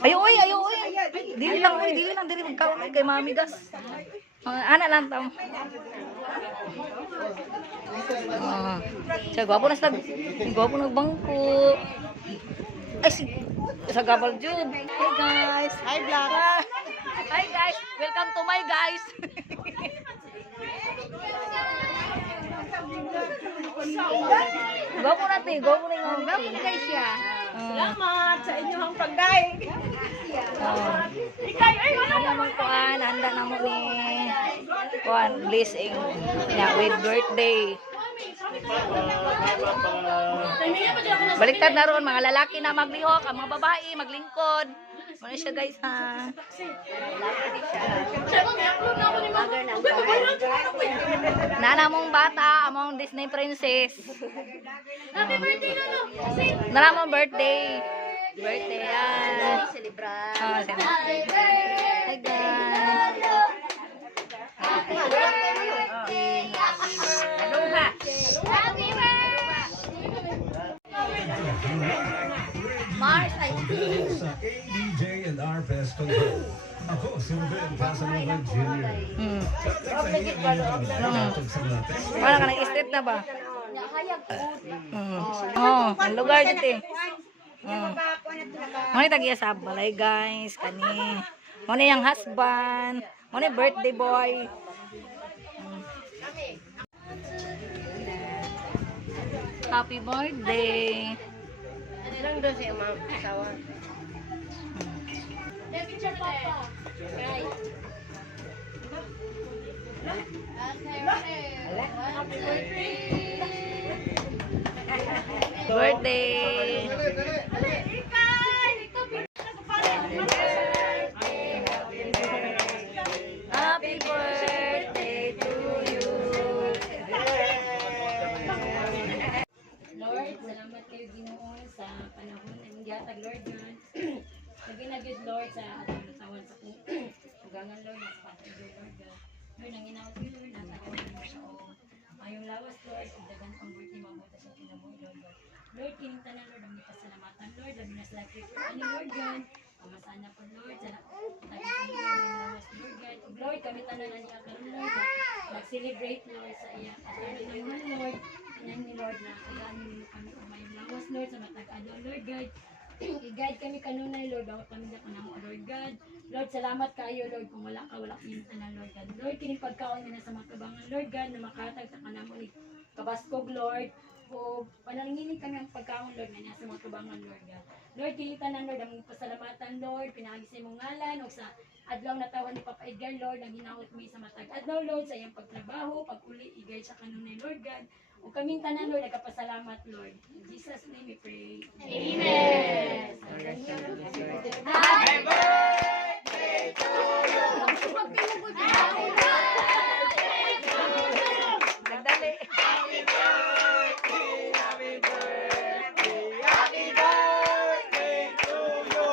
Ayo oy. Dili lang dili magkaon kay Mami Gas. Ana lang taw. Sa gwapo na sila. Gwapo na bangko. Ay sa gabal jud. Hey guys. Hi vlog. Hi guys. Welcome to my guys. Gwapo natin, gwapo na yung gwapo na guys siya. Salamat sa inyong pagdaing. Handa mo kuan, handa na mo ni kuan blessing niya with birthday. Baliktad na ron, mga lalaki na maglihok, ang mga babae maglingkod. Ano siya guys ha? Nana mong bata, among Disney princess. Happy birthday Lolo. Nana mong birthday. Birthday yan. Celebrar. Happy birthday. Hi guys. Happy birthday. Aloha. Happy birthday. Mars, I Sa ADJ and our best control. Ako, si Ruben Casanova Jr. Wala ka nag-street na ba? Ang lugar dito eh. Muna tagiya sa balay guys. Kani. Muna yung husband. Muna yung birthday boy. Happy birthday. Ano lang doon siya mga asawa? Picture papa. Right. Happy birthday. Birthday. Happy birthday to you. Lord, salamat kayo Ginoo sa panahon na hindi atag Lord God. Naginagyod Lord sa tawan sa kong ugangan Lord sa patay Lord God. Lord, nang inawat ko Lord, natagaw mo siya o mayong lawas Lord, kung dagan ang birthday mabuta sa kinamoy Lord God. Lord, kining tanan Lord, ang ipasalamatan Lord, labi na sila kay ani Lord God. Pamasana po Lord, sa tagay kami mayong lawas Lord God. O Lord, kami tanan na niya karon Lord, nag-celebrate Lord sa iya. At ano naman Lord, inan ni Lord na kaganin nyo kami o mayong lawas Lord sa matag-adlaw Lord God. I-guide kami kanunay Lord, bawat kami na kanamo Lord God. Lord, salamat kayo Lord, kung wala ka, wala kami tanan Lord God. Lord, kining pagkaon nga sa mga kabangan Lord God, na makatag sa kanamo ni kabaskog Lord. O panalanginin kami ang pagkaon Lord, nga sa mga kabangan Lord God. Lord, kining tanan Lord, ang pasalamatan Lord, pinagi sa imong ngalan, o sa adlaw na tawhan ni Papa Edgar Lord, ang ginawat mi sa matag adlaw Lord, sa iyang pagtrabaho, pag-uli, i-guide sa kanunay Lord God. O kaming tanan Lord, nagkapasalamat Lord. In Jesus' name we pray. Amen. Happy birthday to you. Nagdali. Happy birthday, happy birthday, happy birthday to you.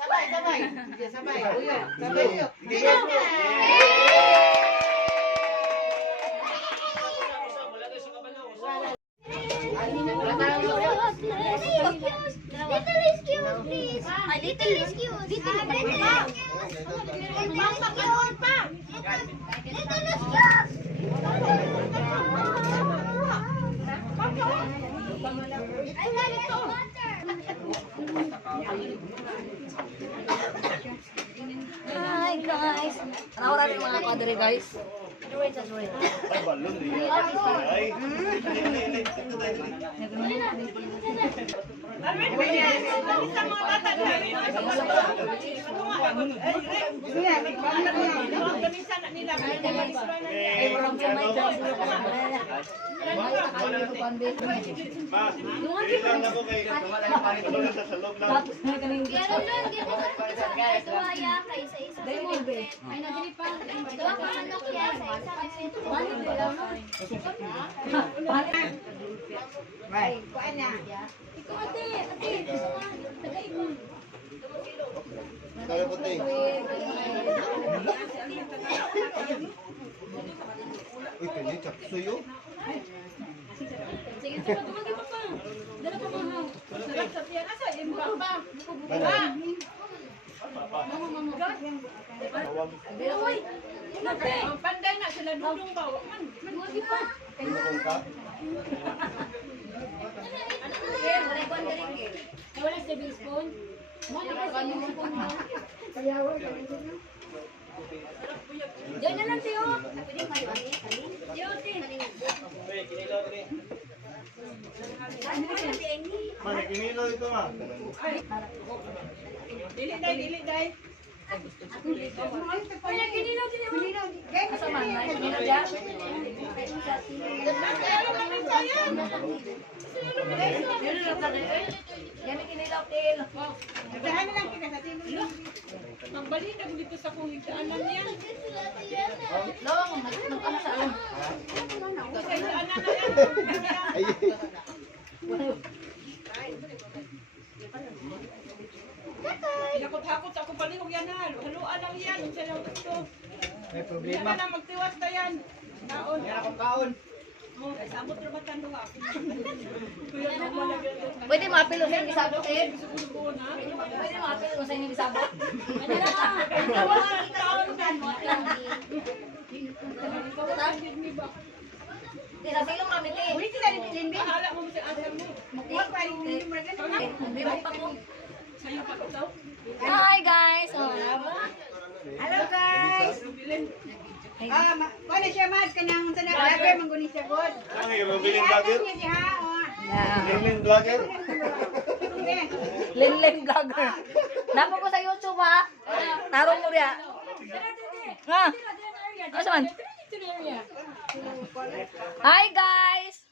Sabay. Sabay. Uyo. Sabay uyo. Little excuse, please. Little excuse. Little excuse. Little excuse. I got it water. Hi guys. Ano oras yung mga padre guys? Uy, kanya, chapsuy oh. Sige, sige, tumagi pa pa. Dala pa mga. Sarap sa tiyan. Asa, imba pa. Uy, nabe. Panday na sila dudong ba? Tumagi pa. Pinakong ka? Wala sa spoon. Wala sa spoon. Diyan na lang, Tio. Tio, Tio. Mani, kinilo ito nga. Dili day. Kaya kinilo, kinilo. Asa man, may kanina dyan? Gani kinilaw, Til. Nagdahan na lang kita sa tilo. Magbalik na dito sa kung higdaanan niya. Long, ano sa ano? Ito sa higdaanan na yan. Ay, Hakot-hakot ako palihog yan ha. Haluan lang yan. Siya lang gusto. may Hindi problema. na magtiwas na yan. Kaon. Yan akong kaon. Oh, sabot na ba tando ako? Kuya na mo na Pwede mapilo sa hindi sabot, Til. ko na. Pwede mapilo sa hindi sabot. Ano na? Til, sa silong kami, Til. Uy, sila ni Linbi. Bahala mo sa asal mo. Makuha pa rin hindi mo rin. Hindi mo pa ko. Sa'yo pa ko daw. Hi, guys. Oh. Hello guys. Paano siya mas kanang sa vlogger mangguni siya god. Ano yung Rubilin Vlogger? Niya siya ha. Oh. Yeah. Rubilin Vlogger? Sige. Linlin vlogger. Nako ko sa YouTube, ha? Tarong mo riya. Ha? Ano man? Hi, guys.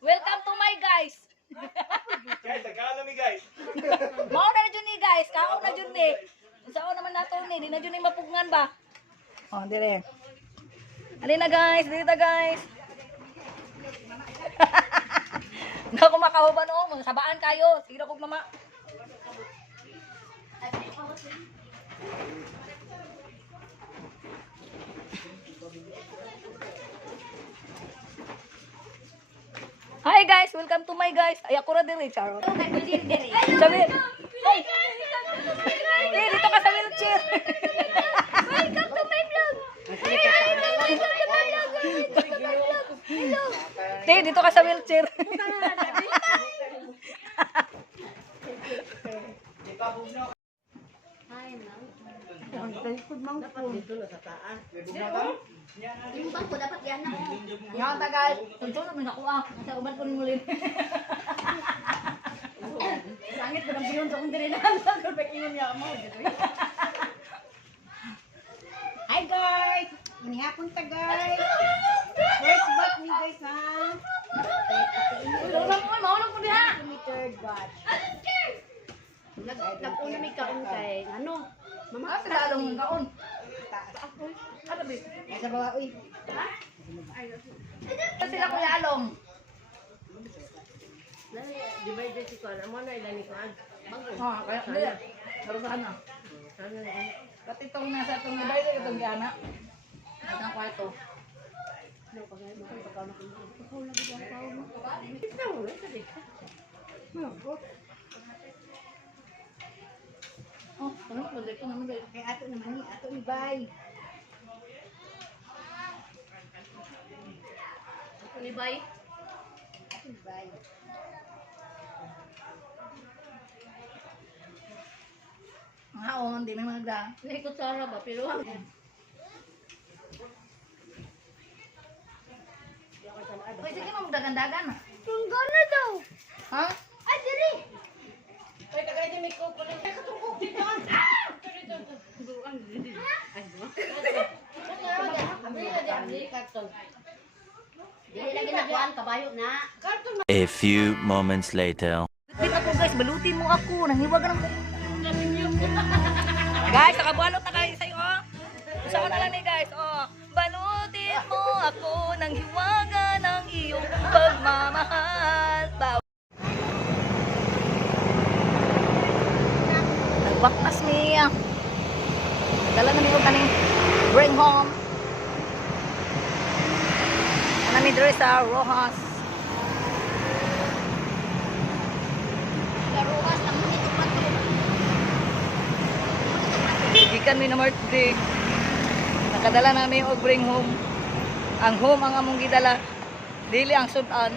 Welcome to my guys. Guys, nagkakala mi guys. Mao na dyan ni guys. Kao na dyan ni. Saan naman nato ni. Di na dyan ni mapugngan ba? Oh, dire. Alin na guys. Dito guys. Naku makahuban o. Sabaan kayo. Sige na kong mama. Hi guys, welcome to my guys. Ay ako ra diri, Charo. Sabi. Eh, dito ka sa wheelchair. Welcome to my vlog. Te, dito ka sa wheelchair. Yung bangko dapat yan na. Yang tagal. Tuntunod mo nakuha. Nasa uban ko ni mulin. Sangit ko ng biyon sa kong dirinan. Kalpekingan niya mo. Hi guys. Inihapon ta guys. First back ni guys ha. Uy, ulang mo. Maulog mo diha. Third batch. Nag-unamig ka kay ano? Ah, pinalong ng kaon. Ano ba? Sa baba uy. Kasi sila Kuya Along. Ah, kaya hindi. Narusahan na. Pati itong nasa itong nabay, itong gana. At ang kwarto. Oh, ano po? Dito naman dito. Kay ato naman ni ato ni Bay. Ni Bay. Ato ni Bay. Nga o, hindi may magda. Naikot sa harap ba? Pero Uy, sige mo magdagandagan. Ang gana daw. Ha? Ay, diri. Uy, kagaya niya may coke na. Ay, katungkog dito. Dili lagi nagkuhan kabayo na. A few moments later. Wait ako guys, balutin mo ako. Nanghiwag ka ng... Guys, nakabalot na kayo sa'yo, oh. Isa ko na lang ni guys, oh. Balutin mo ako ng hiwaga ng iyong pagmamahal. Nagbaktas niya. Dala na niyo kanin. bring home. Nami diri sa Rojas. Garuwas lang nito pa to. Gikan mi na birthday. Nakadala namin og bring home. Ang home ang among gidala. Dili ang sudan.